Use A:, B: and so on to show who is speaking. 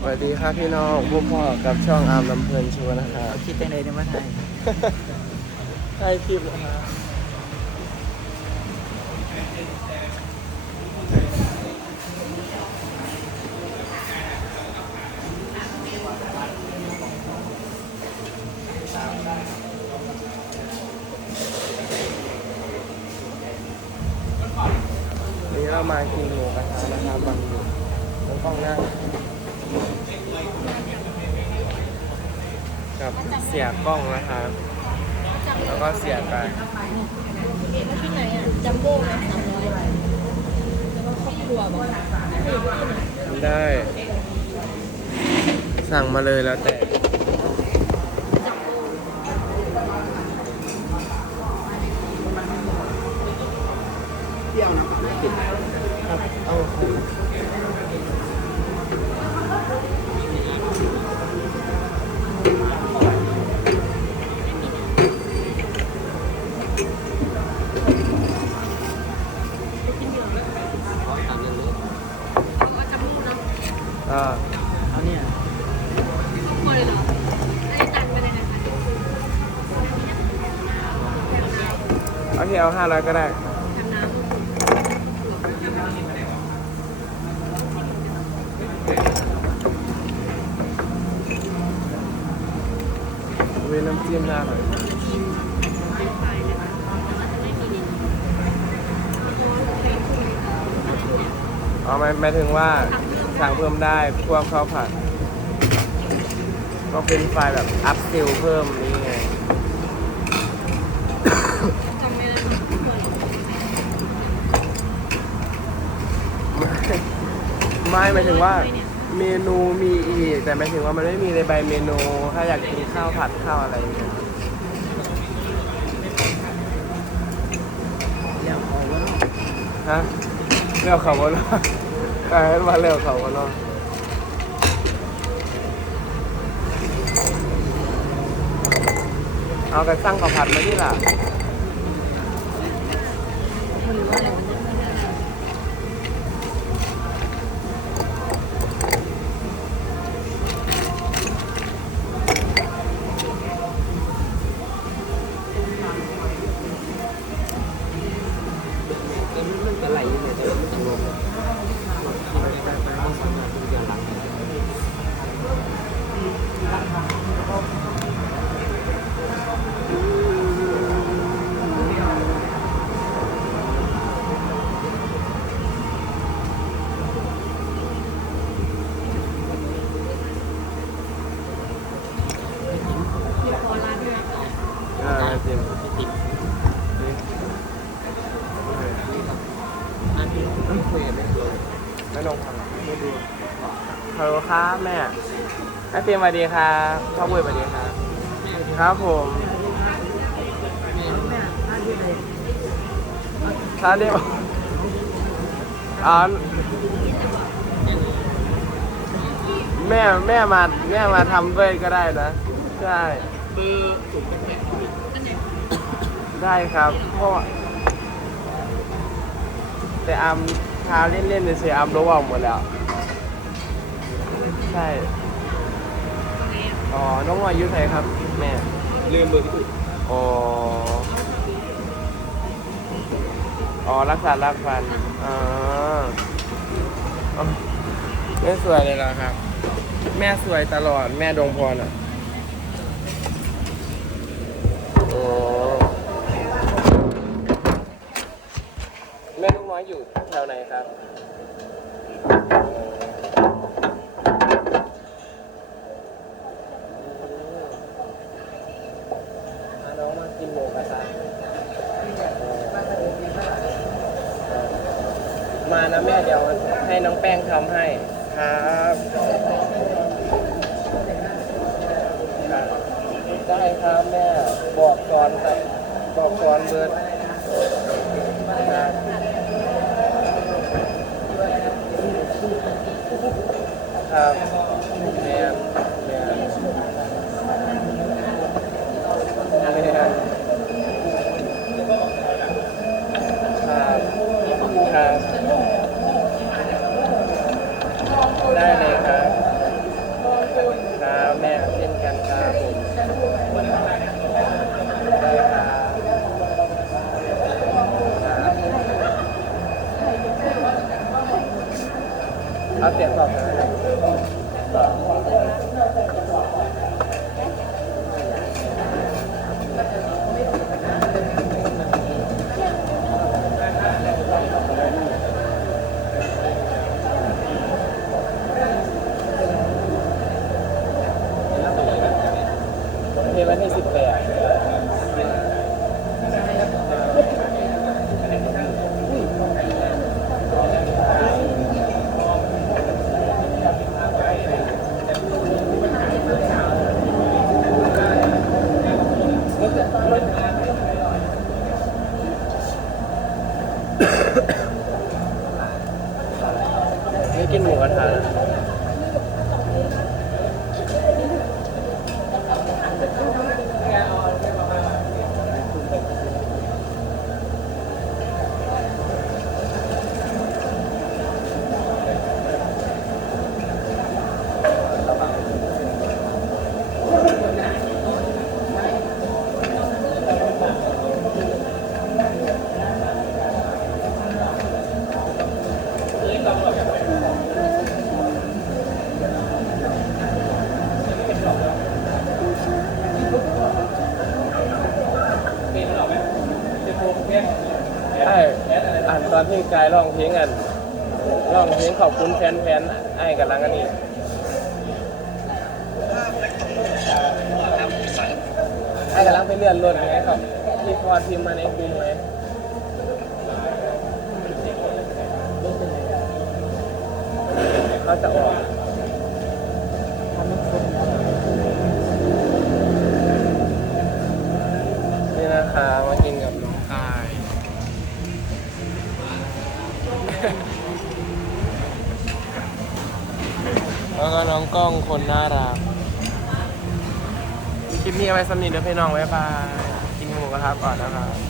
A: สวัสดีครับพี่น้องพวกพ่อกับช่องอาร์มลำเพลินชัวร์นะครับ
B: เอาคิดยังไงเนี่ยมาไทย
A: ใช่คลิปนะครับวันนี้เรามากินหมูกระทะนะครับบางอยู่น้องกล้องนั่ง กับเสียกล้องนะครับ แล้วก็เสียไป
C: ที่ไหนอะจัมโบ้ไหมสามร้อยแล้วก็ครอบครัวบอกไม่รู้ที่ไหน
A: ได้ สั่งมาเลยแล้วแต่ครับเอา อ่า
B: เอาเนี่ย
C: พอเลยเหรออันนี้ตังค์เป็นยังไงคะ
A: โอเคเอาห้าร้อยก็ได้
C: ทำน้
A: เวยน้ำจิ้มหน้าหน่อยอ๋อหมายหมายถึงว่า สั่งเพิ่มได้พวกข้าวผัดก็เป็นไฟล์แบบอัพซิลเพิ่มนี่ไง
C: จำไม่ได้เหมือน
A: ไม่หมายถึงว่าเมนูมีอีกแต่หมายถึงว่ามันไม่มีในใบเมนู ถ้าอยากกินข้าวผัดข้าวอะไรอย่างเงี้ย
B: อยากบอกว่า
A: ฮะเรียกเขาว่า กลายมาแล้วเขาก็รอเอาแต่สั่งข้าวผัดมาที่ล่ะ ฮัลโหลครับแม่ไอเตียมสวัสดีครับพ่อบุ้ยสวัสดีครับ ครับผมถ้าเรียกอ๋อแม่แม่มาแม่มาทำด้วยก็ได้นะ ใช่
B: เบอร์ถูกกัน
A: ได้ครับเพราะแต่อาม ทาเล่นๆเฉยๆอามรู้ว่าหมดแล้ว ใช่ อ๋อ น้องวายุไทยครับ แม่
B: ลืมเบอร์ที่ถูก
A: อ๋อ อ๋อ รักษารักฟันอ๋ออ๋อแม่สวยเลยเหรอครับ แม่สวยตลอด แม่ดวงพรอะ แม่ลูกน้อยอยู่แถวไหนครับ น้องมากินหมูกระทะมานะแม่เดี๋ยวให้น้องแป้งทำให้ครับได้ครับแม่บอกก่อนแต่บอกก่อนเบิร์ด ครับครับแม่แม่แม่ครับครับ ได้เลยครับ ครับแม่เช่นกันครับผมได้ครับ เอาเสียงตอบเพลงวันที่สิบแปด อ่านที่กายร้องเพลงกันร้องเพลงขอบคุณแฟนแฟนๆไอ้กับลังอันนี้ไอ้กำลังไปเลื่อนรถไงครับที่พอทีมมาในกลุ่มไหมเขาจะออก แล้วก็น้องกล้องคนน่ารัก คลิปนี้เอาไว้สำนีเดี๋ยวพี่น้องไว้บาย กินหมูกระทะก่อนนะครับ